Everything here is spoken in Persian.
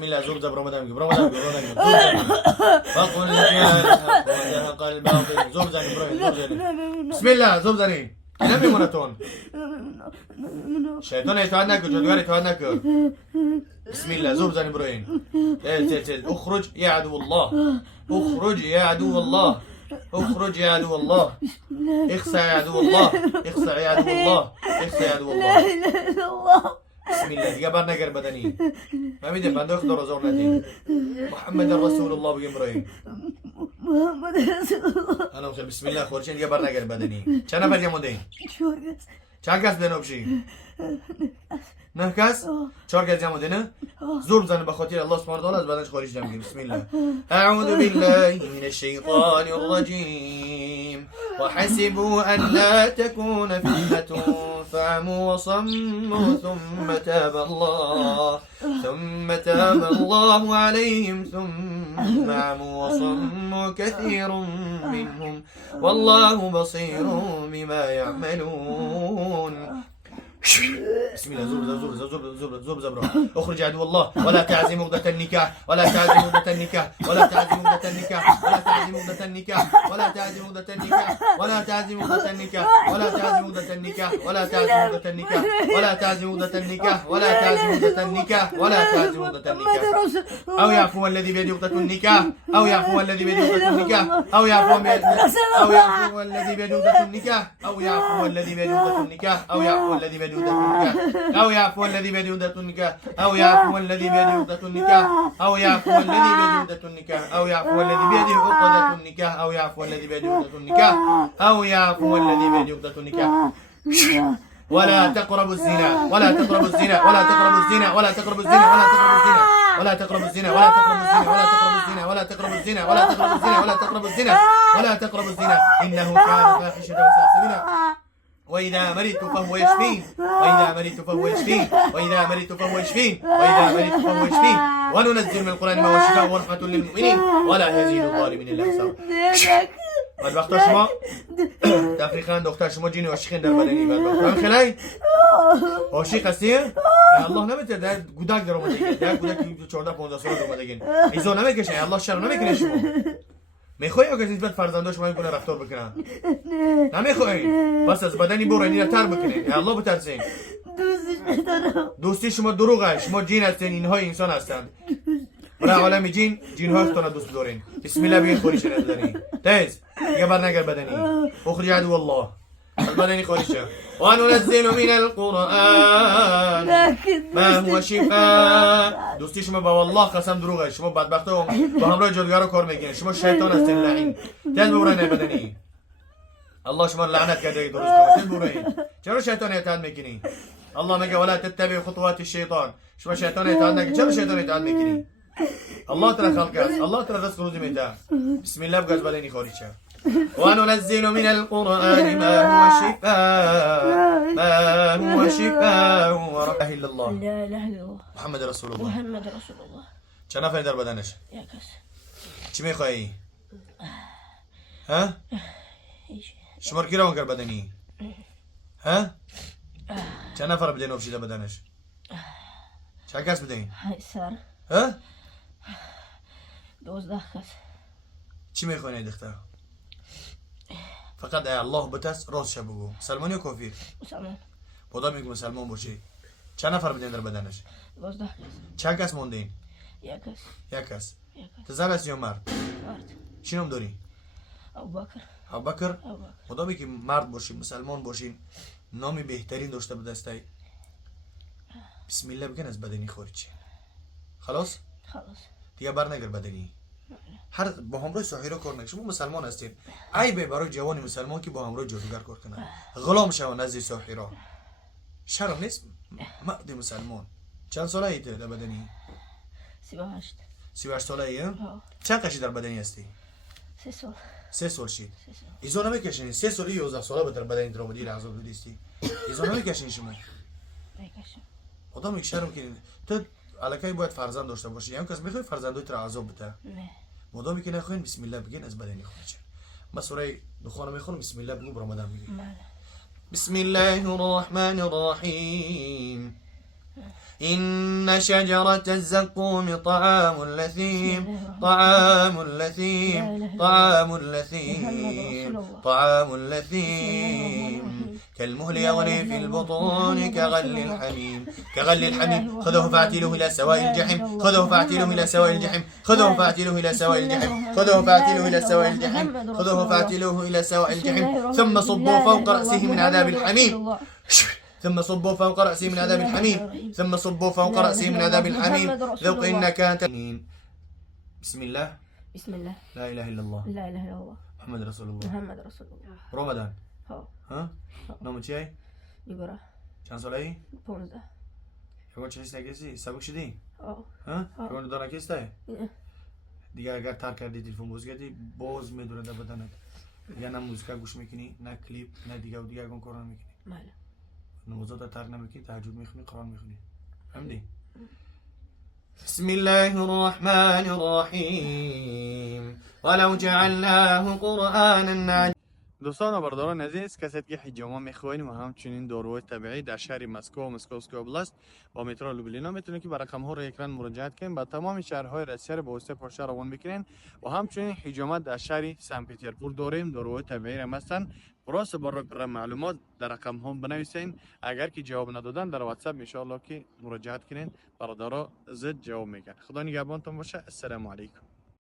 بسم الله زور زبر رمضان برمضان فقل يا قلب باطل زور زاني بسم الله زور زاني نمي مرتون شيطان يتوانك جدوار يتوانك بسم الله زور زاني بروين اخرج يا عدو الله اخرج يا عدو الله اخرج يا عدو الله اخسع يا عدو الله اخسع يا عدو الله اخسع يا عدو الله بسم الله جبرنا جر بدني ما ميدن بندو يخدر زور نتين محمد رسول الله بيجي بروين محمد رسول الله انا وصل بسم الله خورشين جبرنا جر بدني چنا بر يمودين چاكاس بنوبشي نهكاس چهار گز يمودين زور بزن بخاطر الله سبحانه وتعالى از بدنش خارج نمیگی بسم الله اعوذ بالله من الشيطان الرجيم وحسبوا ان لا تكون فتنة فعموا وصموا ثم تاب الله عليهم ثم عموا وصموا كثير منهم والله بصير بما يعملون بسم الله زور زبر اخرج عدو الله ولا تعزم مقدة النكاح ولا تعزم مقدة النكاح ولا تعزم مقدة النكاح ولا تعزم مقدة النكاح ولا تعزم مقدة النكاح ولا تعزم مقدة النكاح ولا تعزم مقدة النكاح ولا تعزم مقدة النكاح ولا تعزم مقدة النكاح ولا تعزم مقدة النكاح ولا تعزم مقدة النكاح أو يعفو الذي بيده عقدة النكاح أو يعفو الذي بيده عقدة النكاح أو يعفو الذي بيده عقدة النكاح أو يعفو الذي بيده عقدة النكاح أو يعفو الذي بيده أو يعفو الذي بيده عقدة النكاح أو يعفو الذي بيده عقدة النكاح أو يعفو الذي بيده عقدة النكاح أو يعفو الذي بيده عقدة النكاح أو يعفو الذي بيده عقدة النكاح أو يعفو الذي بيده عقدة النكاح ولا تقربوا الزنا ولا تقربوا الزنا ولا تقربوا الزنا ولا تقربوا الزنا ولا تقربوا الزنا ولا تقربوا الزنا ولا تقربوا الزنا ولا تقربوا الزنا ولا تقربوا الزنا ولا تقربوا الزنا ولا تقربوا الزنا إنه كان فاحشة وساء سبيلا وإذا مرضت فهو يشفين وإذا مرضت فهو يشفين وإذا مرضت فهو يشفين وإذا مرضت فهو يشفين وننزل من القرآن ما هو شفاء ورحمة للمؤمنين ولا يزيد الظالمين إلا خسارا بدبختا شما تفریخان دختر شما جین عاشقین در بدنی بدبخت خلای عاشق هستین الله نمیتونه در گودک در اومده در گودک 14 15 سال اومده ایزا نمیکشه الله شر نمیکنه شما میخوای اگه نسبت فرزندان شما اینگونه رفتار بکنن نمیخوای پس از بدنی برو تر بکنین الله بترسین دوستی شما دروغه شما جین هستین اینها انسان هستند برای عالم جین ها اختانه دوست دارین بسم الله بگین خوریش ندارین تیز یه بر نگر بدنی اخرج عدو الله بدنی خوریشه وننزل من القرآن ما هو شفاء دوستی شما با والله قسم دروغه شما بدبخته با همراه جادوگرا کار میکنین شما شیطان هستین لعین تیز ببرین بدنی الله شما لعنت کرده درست کنه تیز ببرین چرا شیطان اطاعت میکنی الله میگه ولا تتبع خطوات الشیطان شما شیطان اطاعت نکنی چرا شیطان اطاعت میکنی الله ترى خلق الله ترى رزق روزي متى بسم الله بقى بدني خارجه وننزل من القرآن ما هو شفاء ورحمة إلا الله لا إله إلا الله محمد رسول الله محمد رسول الله چه نفر در بدنش يا كاس چی میخوایی ها شمار کی روان کر بدنی ها چه نفر بدین افشیده بدنش چه کس بدین سار ها 12 کس چی میخوانی دختر فقط ای الله بترس راست شو بگو مسلمان یا کافر مسلمان خدا میگه مسلمان باشی چند نفر بدین در بدنش 12 کس چند کس موندین یک کس تزن است یا مرد مرد چی نام داری ابوبکر خدا میگه مرد باشی مسلمان باشین نامی بهترین داشته به دسته بسم الله بگن از بدنی خارج خلاص دیگه بر نگر بدنی هر با همراه ساحره کار نکنید شما مسلمان هستید عیبه برای جوان مسلمان که با همراه جادوگر کار کنه غلام شون نزد ساحره شرم نیست مرد مسلمان چند ساله ایت در بدنی 38 ساله ایه چند کشی در بدنی هستی 3 سال شید ایزا نمیکشین 3 سال 11 ساله به در بدنی در آمدی لحظات بودیستی ایزا نمیکشین شما خدا میگه شرم کنین تو الکی باید فرزند داشته باشی هم کس میخوای فرزندت را عذاب بده نه مادامی که نخواین بسم الله بگین از بدنی خارج ما سوره دخان میخونم بسم الله بگو برامدام بگین بسم الله الرحمن الرحیم إن شجرة الزقوم طعام اللثيم طعام اللثيم طعام اللثيم طعام اللثيم كالمهل يغلي في البطون كغل الحميم كغل الحميم خذوه فاعتلوه إلى سواء الجحيم خذوه فاعتلوه إلى سواء الجحيم خذوه فاعتلوه إلى سواء الجحيم خذوه فاعتلوه إلى سواء الجحيم خذوه فاعتلوه إلى سواء الجحيم ثم صبوا فوق رأسه من عذاب الحميم ثم صبوا فوق رأسه من عذاب الحميم ثم صبوا فوق رأسه من عذاب الحميم ذوق إنك أنت. بسم الله بسم الله لا إله إلا الله لا إله إلا الله محمد رسول الله محمد رسول الله. رمضان ها ها نام چی ای؟ بیگرا چند ساله ای؟ 15. یکون چیز نگیسی؟ سبک شدی؟ ها ها؟ یکون دارا کیسته؟ دیگه اگر ترک کردی تلفن باز کردی باز میدونه در بدنت دیگه نه موزیک گوش میکنی نه کلیپ نه دیگه و دیگه اگون قرآن میکنی بله. نمازات ترک نمیکنی تهجد میخونی قرآن میخونی فهمیدی؟ بسم الله الرحمن الرحیم ولو جعلناه قرآنا عجبا. دوستان و برادران عزیز، کسی که حجامه میخواین و همچنین داروهای طبیعی در شهر مسکو و مسکوفسکی اوبلاست با مترو لوبلینا میتونید که به رقم ها رو اکران مراجعه کنین. با تمام شهرهای روسیه رو با واسطه پارچه روان بکنین و همچنین حجامه در شهر سن پترزبورگ داریم. داروهای طبیعی را مثلا براس برای معلومات در رقم ها بنویسین. اگر که جواب ندادن در واتساپ ان شاء الله که مراجعه کنین، برادرها زود جواب میگن. خدا نگهبانتون باشه. السلام علیکم.